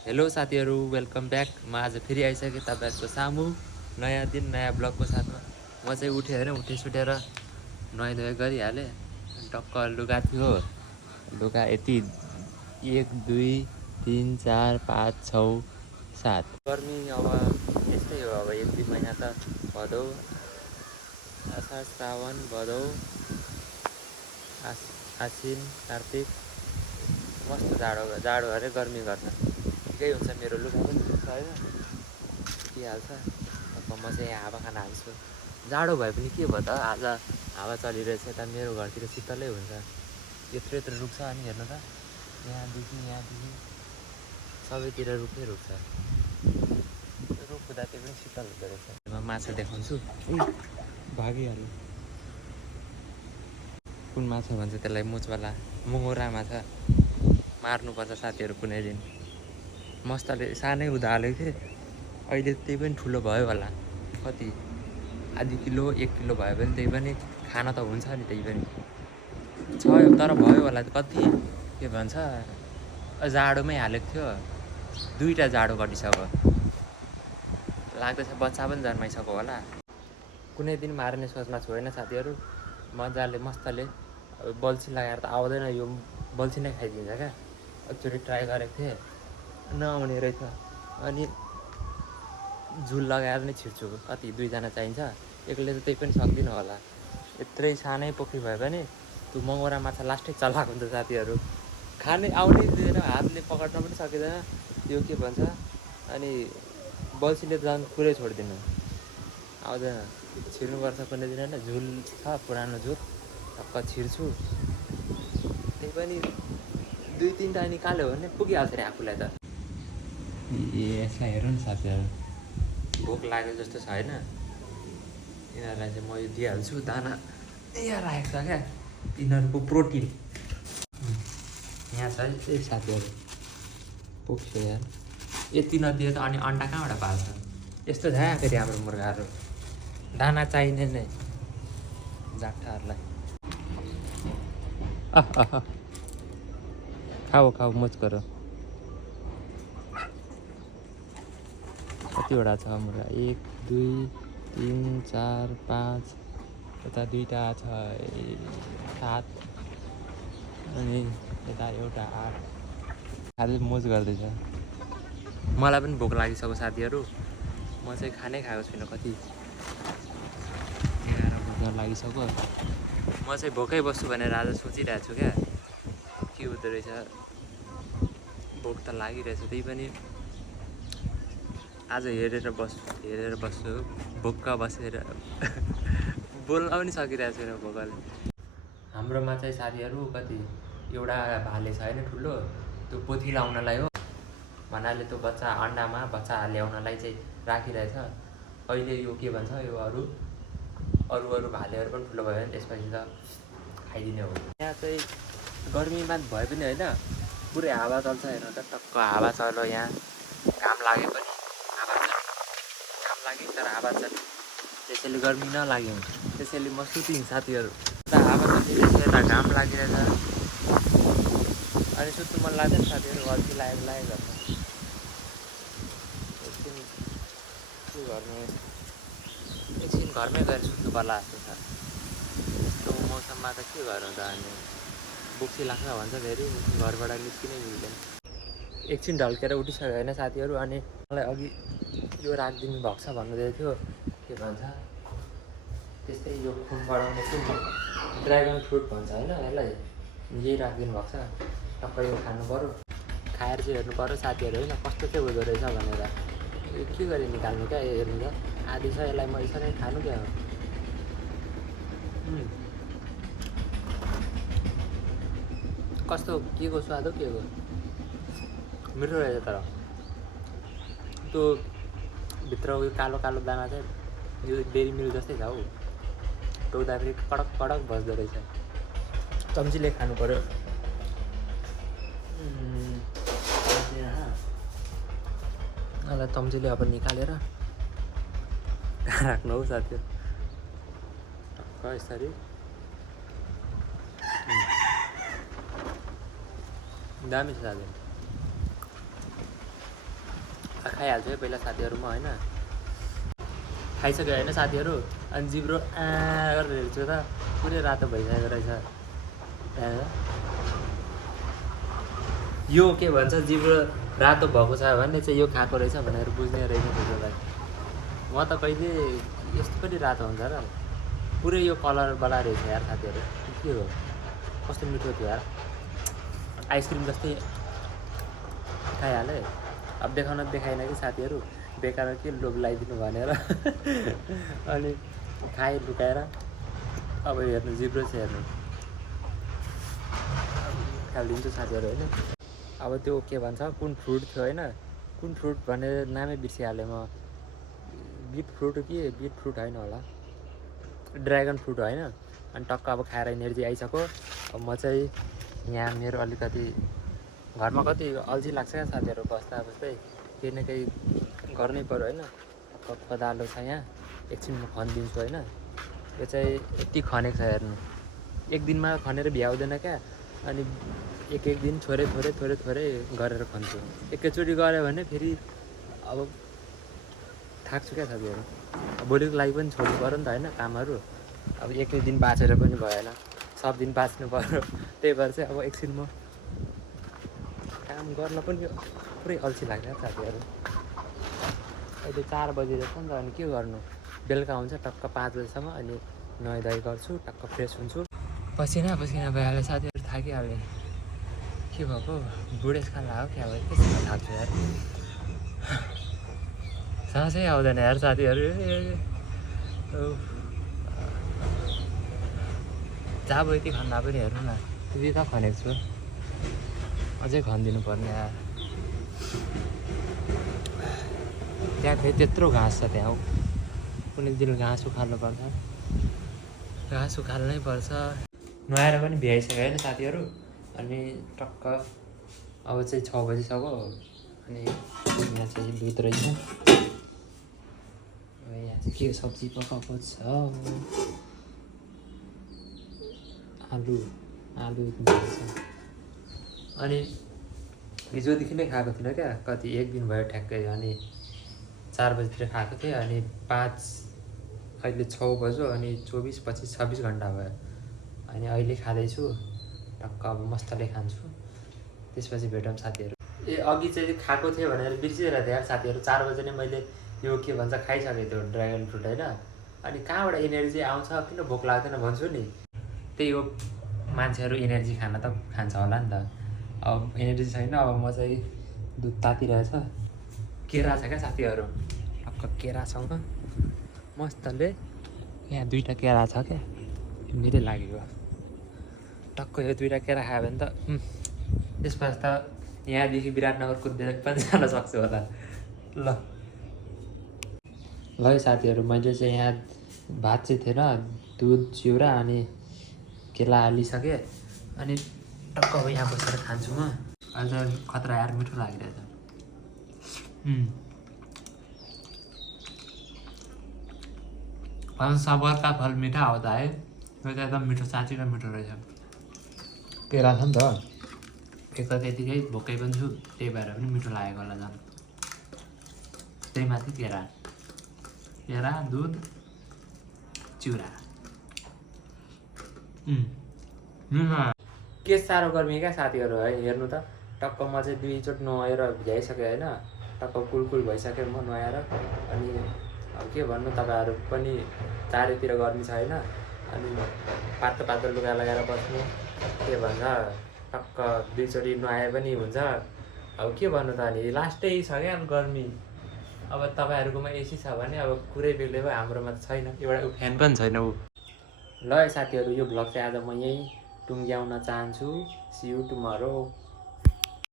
Hello साथीहरू, welcome back. म आज फेरि आइसकेँ तपाईँहरूको सामु नयाँ दिन नयाँ ब्लगको साथमा। म चाहिँ उठेँ होइन, उठेर नुहाइधुवाइ गरिहालेँ। टक्क लुगा थियो, लुगा यति 1 2 3 4 5 6 7। गर्मी अब यस्तै हो। अब 1 2 महिना त भदौ असार सावन भदौ आसिन कार्तिक मस्त जाडो अरे गर्मी गर्न ठिकै हुन्छ। मेरो लुगा पनि छ होइन, सुकिहाल्छ। अब म चाहिँ यहाँ हावा खान हाल्छु। जाडो भए पनि के भयो त, आज हावा चलिरहेछ। यता मेरो घरतिर शीतलै हुन्छ। यत्रो यत्रो रुख छ अनि हेर्नु त, यहाँदेखि सबैतिर रुखै रुख छ। रुख हुँदा त्यो पनि शीतल हुँदो रहेछ। म माछा देखाउँछु, भागिहाल्यो। कुन माछा भन्छ त्यसलाई? मुचवाला मुङ्गुरा माछा मार्नुपर्छ साथीहरू कुनै दिन। मस्तले सानै हुँदा हालेको थिएँ, अहिले त्यही पनि ठुलो भयो होला। कति आधी किलो 1 किलो भयो भने त्यही पनि खाना त हुन्छ नि। त्यही पनि छ तर भयो होला कति के भन्छ, जाडोमै हालेको थियो। 2टा जाडो कटिसक्यो, लाग्दैछ बच्चा पनि जन्माइसक्यो होला। कुनै दिन मार्ने सोचमा छु होइन साथीहरू। मजाले मस्तले बल्छी लगाएर त आउँदैन, यो बल्छी नै खाइदिन्छ क्या। एकचोटि ट्राई गरेको थिएँ, नआउने रहेछ। अनि झुल लगाएर नै छिर्छु। कति 2जना चाहिन्छ, एक्लै त त्यही पनि सक्दिनँ होला। यत्रै सानै पोखरी भयो भने त्यो मङ्गुरा माछा लास्टै चलाएको हुन्छ साथीहरू। खाने आउनै दिँदैन, हातले पक्र्न पनि सकिँदैन त्यो के भन्छ। अनि बल्छीले त झन् कुरै छोड्दिनँ, आउँदैन। छिर्नुपर्छ कुनै दिन होइन। झुल छ पुरानो झुल, टक्क छिर्छु। त्यही पनि 2-3टा निकाल्यो भने पुगिहाल्छ नि आफूलाई त। यसलाई हेर्नु नि साथीहरू, भोक लाग्यो जस्तो छ होइन। यिनीहरूलाई चाहिँ म यो दिइहाल्छु दाना। यहाँ राखेको छ क्या यिनीहरूको प्रोटिन। यहाँ छ है ए साथीहरू, पुग्छ यार। यति नदिए त अनि अन्डा कहाँबाट पाल्छ? यस्तो छ फेरि हाम्रो मुर्गाहरू, दाना चाहिने नै जाट्ठाहरूलाई। खाऊ मोज गर। कतिवटा छ मुर्गा? 1 2 3 4 5, यता 2टा छ 7, अनि यता एउटा 8। खालि मोज गर्दैछ। मलाई पनि भोक लागिसक्यो साथीहरू। म चाहिँ खानै खाएको छुइनँ। कति 11 बज्न लागिसक्यो। म चाहिँ भोकै बस्छु भनेर आज सोचिरहेको छु क्या, के हुँदो रहेछ। भोक त लागिरहेछ, त्यही पनि आज हेरेर बस्छु भोक्क बसेर। बोल्न पनि सकिरहेको छैन भोकले। हाम्रोमा चाहिँ साथीहरू कति एउटा भाले छ होइन ठुलो, त्यो पोथी लाउनलाई हो भन्नाले त्यो बच्चा अन्डामा बच्चा ल्याउनलाई चाहिँ राखिरहेछ। अहिले यो के भन्छ, यो अरू भालेहरू पनि ठुलो भयो भने त्यसपछि त खाइदिने हो। यहाँ चाहिँ गर्मीमा भए पनि होइन, पुरै हावा चल्छ। हेर्नु त, टक्क हावा चल्यो। यहाँ घाम लागे पनि हावा छ, घाम लागे तर हावा छ। त्यसैले गर्मी नलाग्यो, त्यसैले म सुतिन् साथीहरू। यता हावा चलिरहेछ, यता घाम लागिरहेछ, अनि सुत्नु मन लाग्दैन साथीहरू। अल्छी लागेको गर्छ। के गर्नु, एकछिन घरमै गएर सुत्नु पर्ला जस्तो छ। यस्तो मौसममा त के गर्नु त। अनि बोक्सी लाग्छ भन्छ फेरि, घरबाट निस्किनै मिल्दैन। एकछिन ढल्केर उठिसक्यो होइन साथीहरू। अनि मलाई अघि यो राखिदिनु भएको छ भन्नुहुँदै थियो, के भन्छ त्यस्तै यो खुन बढाउने के ड्रागन फ्रुट भन्छ होइन यसलाई, यही राखिदिनु भएको छ। टक्क यो खानु पऱ्यो, खाएर चाहिँ हेर्नु पऱ्यो साथीहरू होइन, कस्तो चाहिँ हुँदो रहेछ भनेर। यो के गरी निकाल्नु क्या, हेर्नु त आधी छ यसलाई म यसरी खानु क्या हो। कस्तो के को स्वाद हो, के को मिठो रहेछ। तर त्यो भित्र उयो कालो कालो दाना चाहिँ यो डेरी मिल्क जस्तै छ हौ, टोक्दाखेरि कडक कडक बस्दो रहेछ। चम्चीले खानु पऱ्यो। यसलाई चम्चीले अब निकालेर राख्नु हौ साथीहरू, टक्क यसरी। दामी छ साथीहरू। खाइहाल्छु है पहिला साथीहरूमा होइन खाइसक्यो होइन साथीहरू अनि जिब्रो गरेर हेर्छु त पुरै रातो भइसकेको रहेछ यो के भन्छ जिब्रो रातो भएको छ भने चाहिँ यो खाएको रहेछ भनेर बुझ्ने रहेछ त्यसलाई म त कहिले यस्तो पनि रातो हुन्छ र पुरै यो कलर बला रहेछ यार साथीहरू के हो कस्तो मिठो थियो यार आइसक्रिम जस्तै खाइहालेँ अब देखाउन देखाएन कि साथीहरू बेकार के लोभ लगाइदिनु भनेर अनि खाएँ लुकाएर अब हेर्नु जिब्रो चाहिँ हेर्नु खालिदिन्छु साथीहरू होइन अब त्यो के भन्छ कुन फ्रुट थियो होइन कुन फ्रुट भनेर नामै बिर्सिहालेँ म बिट फ्रुट कि बिट फ्रुट होइन होला ड्र्यागन फ्रुट होइन अनि टक्क अब खाएर एनर्जी आइसक्यो अब म चाहिँ यहाँ मेरो अलिकति घरमा कति अल्छी लाग्छ क्या साथीहरू बस्दा बस्दै केही न केही गर्नै पऱ्यो होइन कोदालो छ यहाँ एकछिन म खनिदिन्छु होइन यो चाहिँ यति खनेको छ हेर्नु एक दिनमा खनेर भ्याउँदैन क्या अनि एक दिन थोरै गरेर खन्छु एकैचोटि गऱ्यो भने फेरि अब थाक्छु क्या साथीहरू भोलिको लागि पनि छोड्नु पऱ्यो नि त होइन कामहरू अब एक दिन बाँचेर पनि भएन सब दिन बाँच्नु पऱ्यो त्यही भएर चाहिँ अब एकछिन म काम गर्न पनि पुरै अल्छी लाग्छ साथीहरू अहिले 4 बजिरहेछ नि त अनि के गर्नु बेलुका हुन्छ टक्क 5 बजीसम्म अनि नुहाइधुवाइ गर्छु टक्क फ्रेस हुन्छु पसिना भइहाल्यो साथीहरू थाकिहालेँ के भएको बुढेसकाल लाग्यो क्या अब त्यसमा थाक्छु यार सासै आउँदैन यार साथीहरू जहाँ भयो यति खन्दा पनि हेर्नु न त्यति त खनेको छु अझै खनिदिनु पर्ने यार त्यहाँ फेरि त्यत्रो घाँस छ त्यहाँ कुनै दिन घाँस उखाल्नुपर्छ घाँस उखाल्नै पर्छ नुहाएर पनि भ्याइसक्यो होइन साथीहरू अनि टक्क अब चाहिँ 6 बजिसक्यो अनि यहाँ चाहिँ दुध रहेछ यहाँ चाहिँ के सब्जी पकाएको छ आलु छ अनि हिजोदेखि नै खाएको थिइनँ क्या कति एक दिन भयो ठ्याक्कै अनि 4 बजीतिर खाएको थिएँ अनि 5 अहिले 6 बज्यो अनि 24, 25, 26 घन्टा भयो अनि अहिले खाँदैछु टक्क अब मस्तले खान्छु त्यसपछि भेटौँ साथीहरू ए अघि चाहिँ खाएको थिएँ भनेर बिर्सिरहेको थिएँ यार साथीहरू 4 बजे नै मैले यो के भन्छ खाइसकेको थियो ड्र्यागन फ्रुट होइन अनि कहाँबाट एनर्जी आउँछ किन भोक लाग्दैन भन्छु नि त्यही हो मान्छेहरू एनर्जी खान त खान्छ होला नि त अब एनर्जी छैन अब म चाहिँ दुध तातिरहेछ केरा छ क्या साथीहरू टक्क केरासँग मस्तले यहाँ 2टा केरा छ क्या मेरै लागेको टक्क यो 2टा केरा खायो भने त त्यसपछि त यहाँदेखि विराटनगर कुद्दै पनि जान सक्छु होला ल है साथीहरू मैले चाहिँ यहाँ भात चाहिँ थिएन दुध चिउरा अनि केला हालिसकेँ अनि टक्क अब यहाँ बसेर खान्छु म अहिले त खतरा यार मिठो लागिरहेछ सबरका फल मिठा हो त है यो त एकदम मिठो साँच्चै र मिठो रहेछ केरा छ नि त एक त त्यतिकै भोकै पनि छु त्यही भएर पनि मिठो लागेको होला झन् त्यही माथि केरा दुध चिउरा के साह्रो गर्मी क्या साथीहरू है हेर्नु त टक्क म चाहिँ 2 चोटि नुहाएर भ्याइसकेँ होइन टक्क कुल भइसक्यो म नुहाएर अनि अब के भन्नु तपाईँहरू पनि चारैतिर गर्मी छ होइन अनि पातलो लुगा लगाएर बस्नु के भन्छ टक्क 2 चोटि नुहाए पनि हुन्छ अब के भन्नु त अनि लास्टै छ क्या गर्मी अब तपाईँहरूकोमा एसी छ भने अब कुरै बेग्लै भयो हाम्रोमा त छैन एउटा फ्यान पनि छैन ल साथीहरू यो भ्लग चाहिँ आज म यहीँ टुङ्ग्याउन चाहन्छु सी यू टुमरो